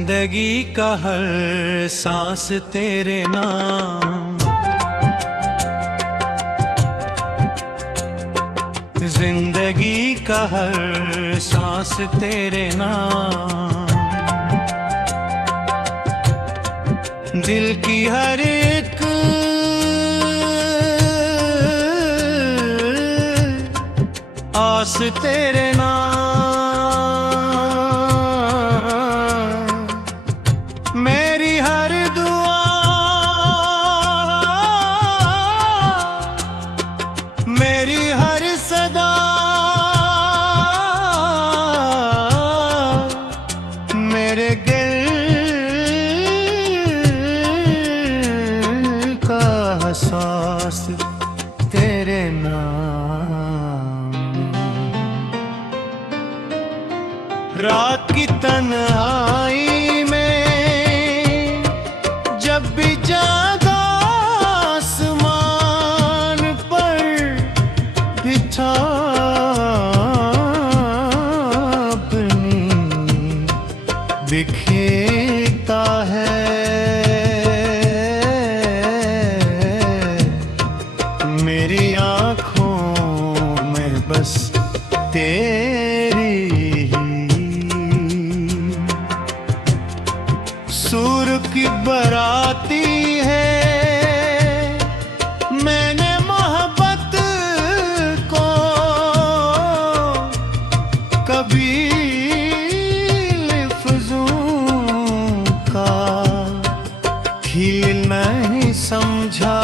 जिंदगी का हर सांस तेरे नाम, जिंदगी का हर सांस तेरे नाम, दिल की हर एक आस तेरे नाम, मेरी हर दुआ, मेरी हर सदा, मेरे दिल का एहसास तेरे नाम। रात की तन्हाई में जब भी जागा आसमान पर बिछा अपनी बिखेरता है, मेरी आँखों में बस तेरी सूर की बराती है। मैंने मोहब्बत को कभी लफ्ज़ों का खेल नहीं समझा,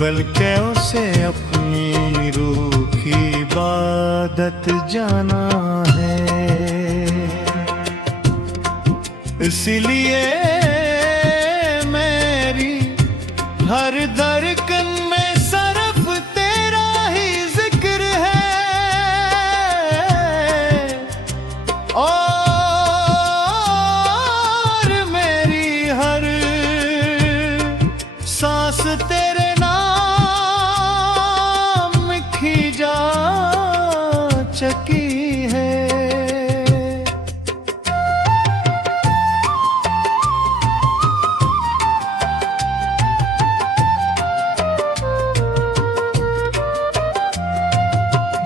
बल्कि उसे अपनी रूह की इबादत जाना है। इसलिए मेरी हर धड़कन में सिर्फ तेरा ही जिक्र है, और मेरी हर सांस तेरे नाम लिखी जा चुकी है।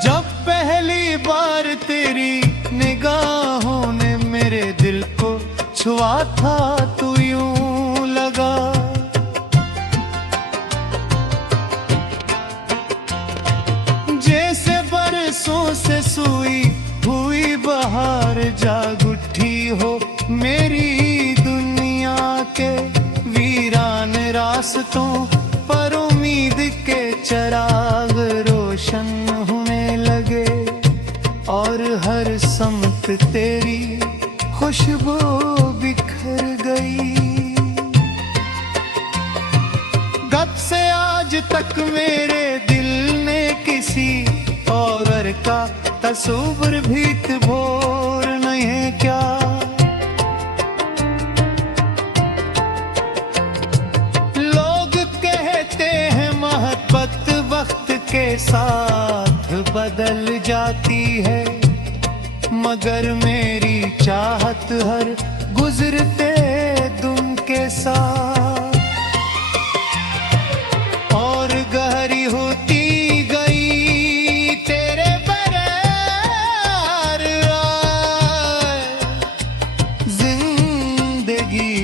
जब पहली बार तेरी निगाहों ने मेरे दिल को छुआ था, तो यूं लगा जैसे बरसों से सोई हुई बहार जाग उठी हो, मेरी दुनिया के वीरान रास्तों पर उम्मीद के चिराग रोशन होने लगे, और हर समत तेरी खुशबू बिखर गई। कब से आज तक मेरे दिल ने किसी और का तस्वीर भी भोर नहीं है क्या? लोग कहते हैं मोहब्बत वक्त के साथ बदल जाती है, मगर मेरी चाहत हर गुजरते दिन के साथ और गहरी होती गई। तेरे बगैर जिंदगी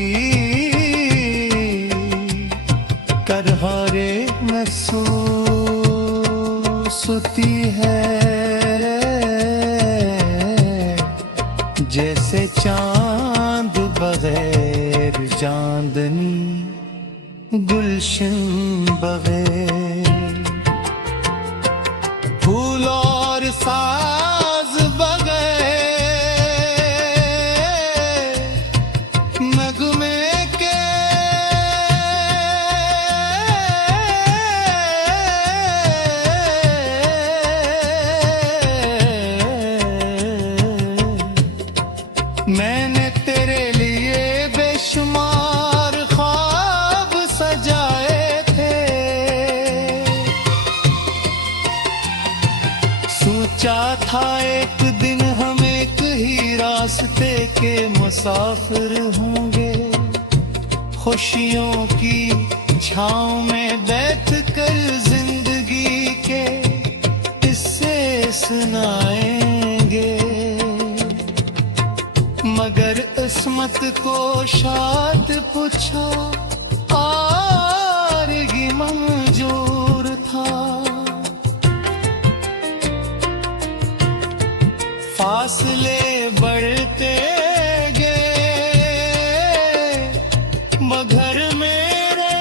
करहारे महसूस होती है, जैसे चांद बगैर चांदनी, गुलशन बगैर फूल और साज बगैर नगमे के मैंने तेरे लिए बेशुमार ख्वाब सजाए थे, सोचा था एक दिन रास्ते के मुसाफिर होंगे, खुशियों की छाँव में बैठ कर जिंदगी के किस्से सुनाएंगे। मगर किस्मत को शायद पूछा आरगी मंजूर था। फासले बढ़ते गए मगर मेरे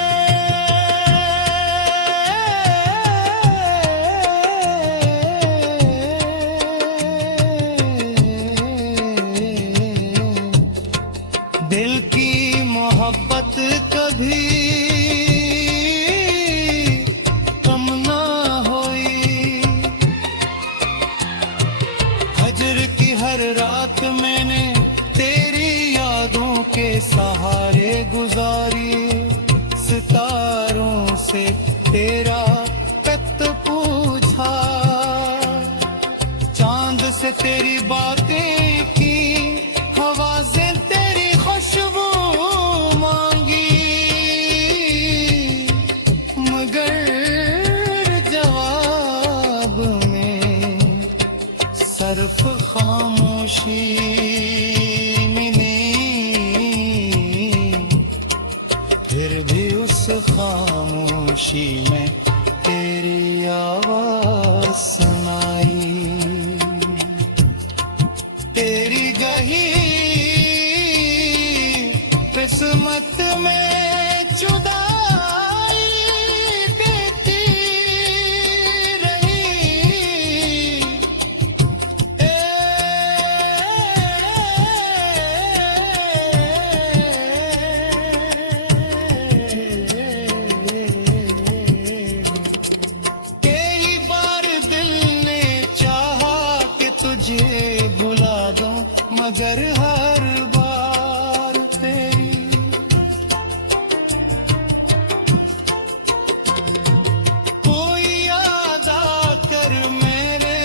दिल की मोहब्बत कभी कम ना हुई। हजर की हर रात मैंने तेरी यादों के सहारे गुजारी। सितारों से तेरा कत पूछा, चांद से तेरी बातें की, हवा से तेरी खुशबू मांगी। मगर जवाब में सिर्फ खामोशी मिली। फिर भी उस खामोशी में तेरी आवाज सुनाई। तेरी गहीर किस्मत में जुदाई देती रही। कई बार दिल ने चाहा कि तुझे भुला दूं, मगर हर बार तेरी कोई याद आकर मेरे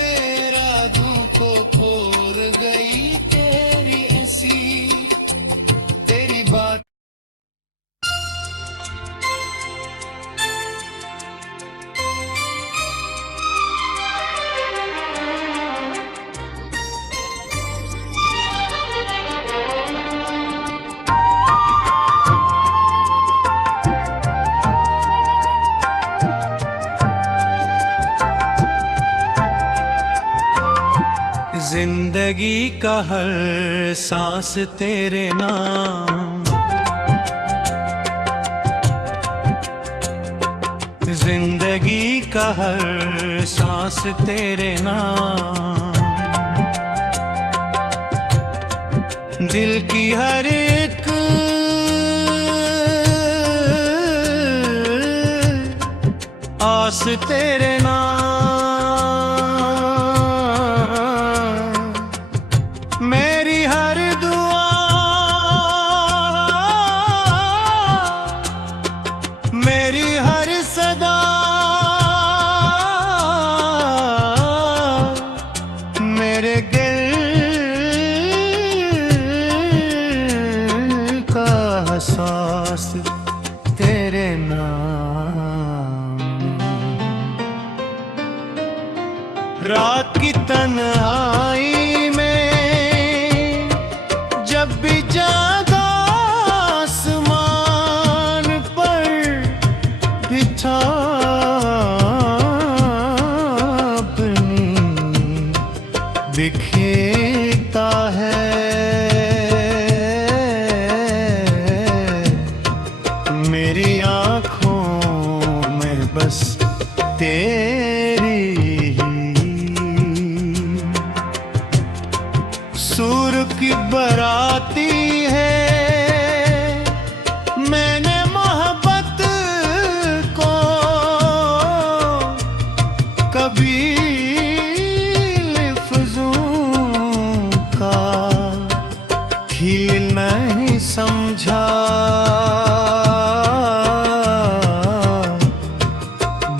राजों को खोर गई। तेरी ऐसी तेरी बात जिंदगी का हर सांस तेरे नाम, जिंदगी का हर सांस तेरे नाम। दिल की हर एक आस तेरे नाम। मेरी हर दुआ, मेरी हर सदा, मेरे दिल का एहसास तेरे नाम। रात की तन्हाई में जब भी जागा आसमान पर बिछा अपनी बिखेरता है। मेरी आँखों में बस तेरी सूर की बराती है। मैंने मोहब्बत को कभी लफ्ज़ों का खेल नहीं समझा,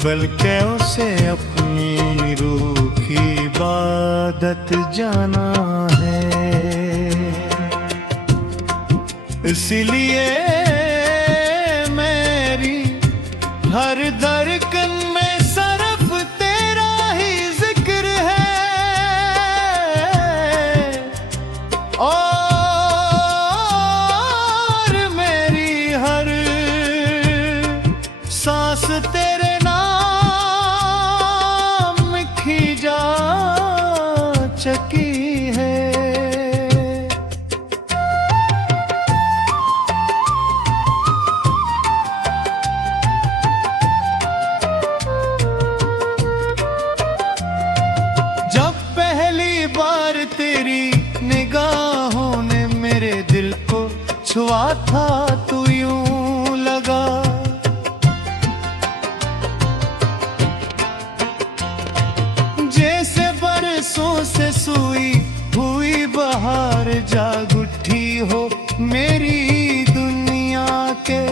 बल्कि उसे अपनी रूह की इबादत जाना है। इसलिए मेरी हर धड़कन में सिर्फ तेरा ही जिक्र है, और मेरी हर सांस तेरे नाम की जा चकी है। जब पहली बार तेरी निगाहों ने मेरे दिल को छुआ था तो यूं लगा जैसे बरसों से सूई हुई बहार जाग उठी हो मेरी दुनिया के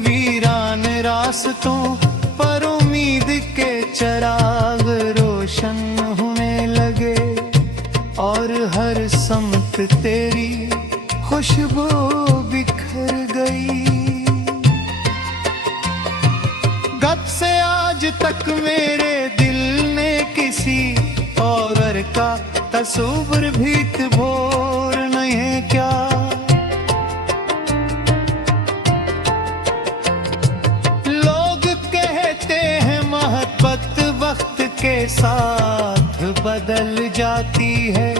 वीरान रास्तों पर उम्मीद के चिराग रोशन होने लगे, और हर समत तेरी खुशबू बिखर गई। कब से आज तक मेरे दिल ने किसी और का तस्वीर भी भोर नहीं क्या। लोग कहते हैं मोहब्बत वक्त के साथ बदल जाती है,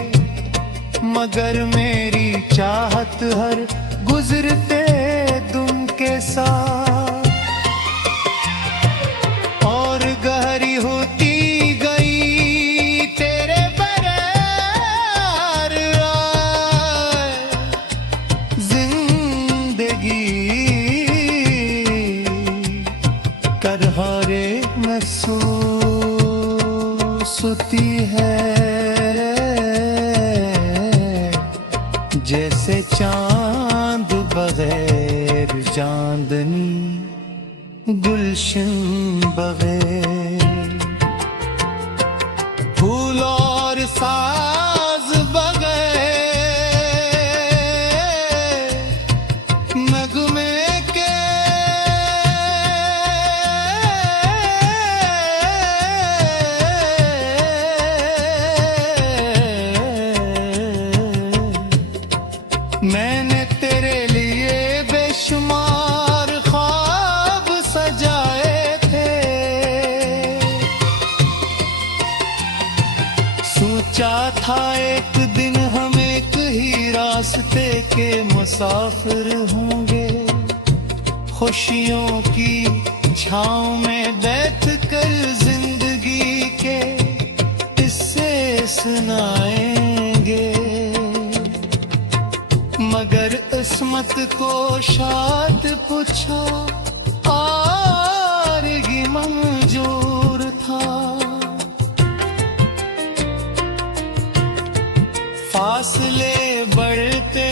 मगर मेरी चाहत हर गुजरते दिन के साथ और गहरी होती गई तेरे बगैर जिंदगी करहारे महसूस होती है, जैसे चांद बगैर चांदनी गुलशन बगैर फूल और साज बगैर नगमे के मैंने तेरे लिए बेशुमार ख्वाब सजाए थे, सोचा था एक दिन हम एक ही रास्ते के मुसाफिर होंगे, खुशियों की छाँव में बैठ कर जिंदगी के किस्से सुनाएंगे, मगर किस्मत को शायद पूछा आरगी मंजूर था। फासले बढ़ते